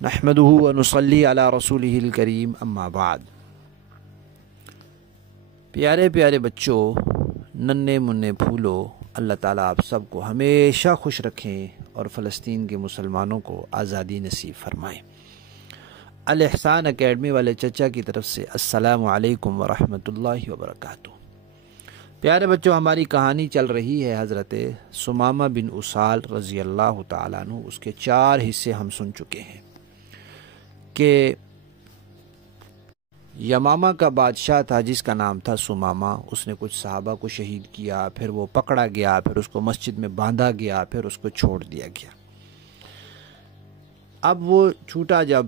نحمدہ و نصلی علی رسولہ الکریم اما بعد۔ پیارے پیارے بچوں، ننھے منھے پھولو، اللہ تعالیٰ آپ سب کو ہمیشہ خوش رکھیں اور فلسطین کے مسلمانوں کو آزادی نصیب فرمائیں۔ الاحسان اکیڈمی والے چچا کی طرف سے السلام علیکم ورحمۃ اللہ وبرکاتہ۔ پیارے بچوں، ہماری کہانی چل رہی ہے حضرت ثمامہ بن اسال رضی اللہ تعالیٰ عنہ۔ اس کے 4 حصے ہم سن چکے ہیں کہ یمامہ کا بادشاہ تھا جس کا نام تھا ثمامہ۔ اس نے کچھ صحابہ کو شہید کیا، پھر وہ پکڑا گیا، پھر اس کو مسجد میں باندھا گیا، پھر اس کو چھوڑ دیا گیا۔ اب وہ چھوٹا جب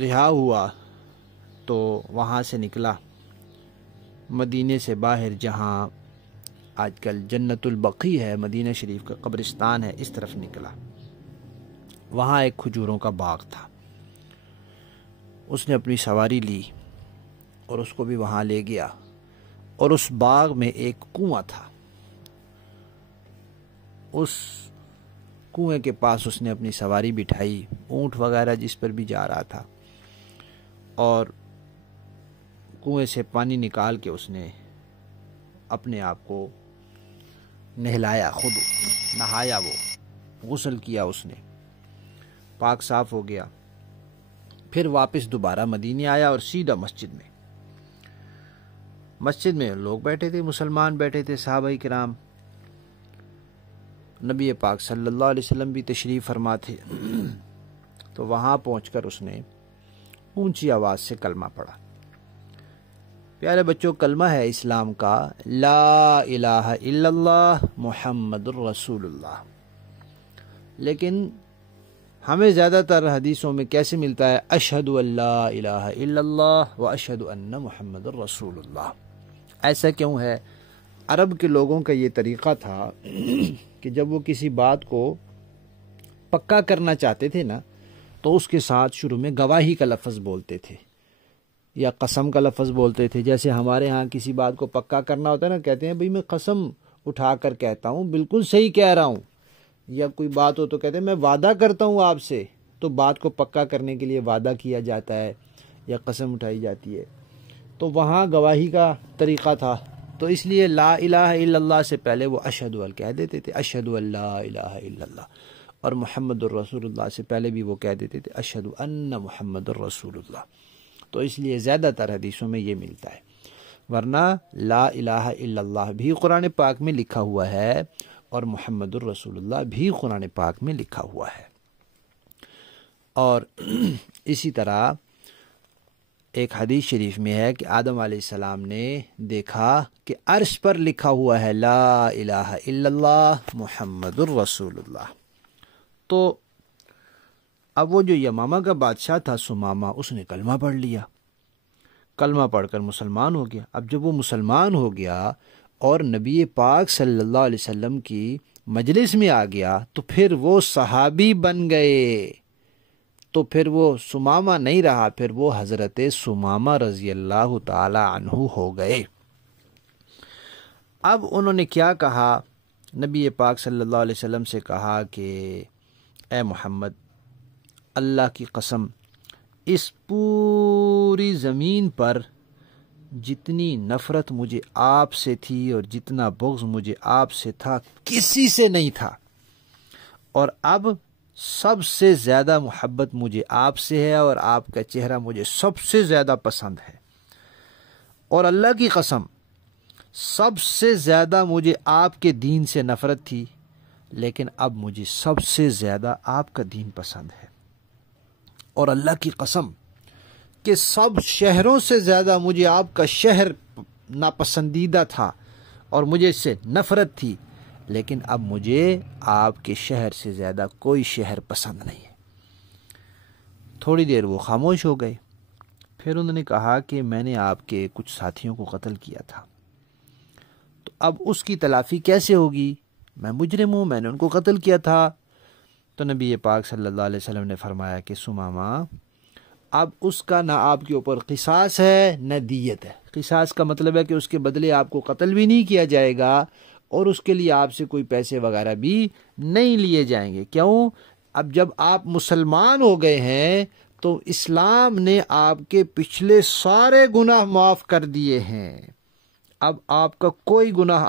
رہا ہوا تو وہاں سے نکلا مدینے سے باہر، جہاں آج کل جنت البقیع ہے، مدینہ شریف کا قبرستان ہے، اس طرف نکلا۔ وہاں ایک کھجوروں کا باغ تھا۔ اس نے اپنی سواری لی اور اس کو بھی وہاں لے گیا، اور اس باغ میں ایک کنواں تھا۔ اس کنویں کے پاس اس نے اپنی سواری بٹھائی، اونٹ وغیرہ جس پر بھی جا رہا تھا، اور کنویں سے پانی نکال کے اس نے اپنے آپ کو نہلایا، خود نہایا، وہ غسل کیا، اس نے پاک صاف ہو گیا۔ پھر واپس دوبارہ مدینے آیا اور سیدھا مسجد میں لوگ بیٹھے تھے، مسلمان بیٹھے تھے، صحابہ کرام، نبی پاک صلی اللہ علیہ وسلم بھی تشریف فرما تھے۔ تو وہاں پہنچ کر اس نے اونچی آواز سے کلمہ پڑھا۔ پیارے بچوں، کلمہ ہے اسلام کا لا الہ الا اللہ محمد الرسول اللہ۔ لیکن ہمیں زیادہ تر حدیثوں میں کیسے ملتا ہے؟ اشہد ان لا الہ الا اللہ و اشہد ان محمد الرسول اللہ۔ ایسا کیوں ہے؟ عرب کے لوگوں کا یہ طریقہ تھا کہ جب وہ کسی بات کو پکا کرنا چاہتے تھے نا، تو اس کے ساتھ شروع میں گواہی کا لفظ بولتے تھے یا قسم کا لفظ بولتے تھے۔ جیسے ہمارے ہاں کسی بات کو پکا کرنا ہوتا ہے نا، کہتے ہیں بھئی میں قسم اٹھا کر کہتا ہوں، بالکل صحیح کہہ رہا ہوں۔ یا کوئی بات ہو تو کہتے ہیں میں وعدہ کرتا ہوں آپ سے، تو بات کو پکا کرنے کے لیے وعدہ کیا جاتا ہے یا قسم اٹھائی جاتی ہے۔ تو وہاں گواہی کا طریقہ تھا، تو اس لیے لا الہ الا اللہ سے پہلے وہ اشہد کہہ دیتے تھے، اشہد ان لا الہ الا اللہ، اور محمد الرسول اللہ سے پہلے بھی وہ کہہ دیتے تھے اشہد ان محمد الرسول اللہ۔ تو اس لیے زیادہ تر حدیثوں میں یہ ملتا ہے، ورنہ لا الہ الا اللہ بھی قرآن پاک میں لکھا ہوا ہے اور محمد الرسول اللہ بھی قرآن پاک میں لکھا ہوا ہے۔ اور اسی طرح ایک حدیث شریف میں ہے کہ آدم علیہ السلام نے دیکھا کہ عرش پر لکھا ہوا ہے لا الہ الا اللہ محمد الرسول اللہ۔ تو اب وہ جو یمامہ کا بادشاہ تھا ثمامہ، اس نے کلمہ پڑھ لیا، کلمہ پڑھ کر مسلمان ہو گیا۔ اب جب وہ مسلمان ہو گیا اور نبی پاک صلی اللہ علیہ وسلم کی مجلس میں آ گیا، تو پھر وہ صحابی بن گئے۔ تو پھر وہ ثمامہ نہیں رہا، پھر وہ حضرت ثمامہ رضی اللہ تعالی عنہ ہو گئے۔ اب انہوں نے کیا کہا؟ نبی پاک صلی اللہ علیہ وسلم سے کہا کہ اے محمد، اللہ کی قسم، اس پوری زمین پر جتنی نفرت مجھے آپ سے تھی اور جتنا بغض مجھے آپ سے تھا، کسی سے نہیں تھا، اور اب سب سے زیادہ محبت مجھے آپ سے ہے، اور آپ کا چہرہ مجھے سب سے زیادہ پسند ہے۔ اور اللہ کی قسم، سب سے زیادہ مجھے آپ کے دین سے نفرت تھی، لیکن اب مجھے سب سے زیادہ آپ کا دین پسند ہے۔ اور اللہ کی قسم کہ سب شہروں سے زیادہ مجھے آپ کا شہر ناپسندیدہ تھا اور مجھے اس سے نفرت تھی، لیکن اب مجھے آپ کے شہر سے زیادہ کوئی شہر پسند نہیں ہے۔ تھوڑی دیر وہ خاموش ہو گئے، پھر انہوں نے کہا کہ میں نے آپ کے کچھ ساتھیوں کو قتل کیا تھا، تو اب اس کی تلافی کیسے ہوگی؟ میں مجرم ہوں، میں نے ان کو قتل کیا تھا۔ تو نبی پاک صلی اللہ علیہ وسلم نے فرمایا کہ ثمامہ، اب اس کا نہ آپ کے اوپر قصاص ہے نہ دیت ہے۔ قصاص کا مطلب ہے کہ اس کے بدلے آپ کو قتل بھی نہیں کیا جائے گا، اور اس کے لیے آپ سے کوئی پیسے وغیرہ بھی نہیں لیے جائیں گے۔ کیوں؟ اب جب آپ مسلمان ہو گئے ہیں تو اسلام نے آپ کے پچھلے سارے گناہ معاف کر دیے ہیں، اب آپ کا کوئی گناہ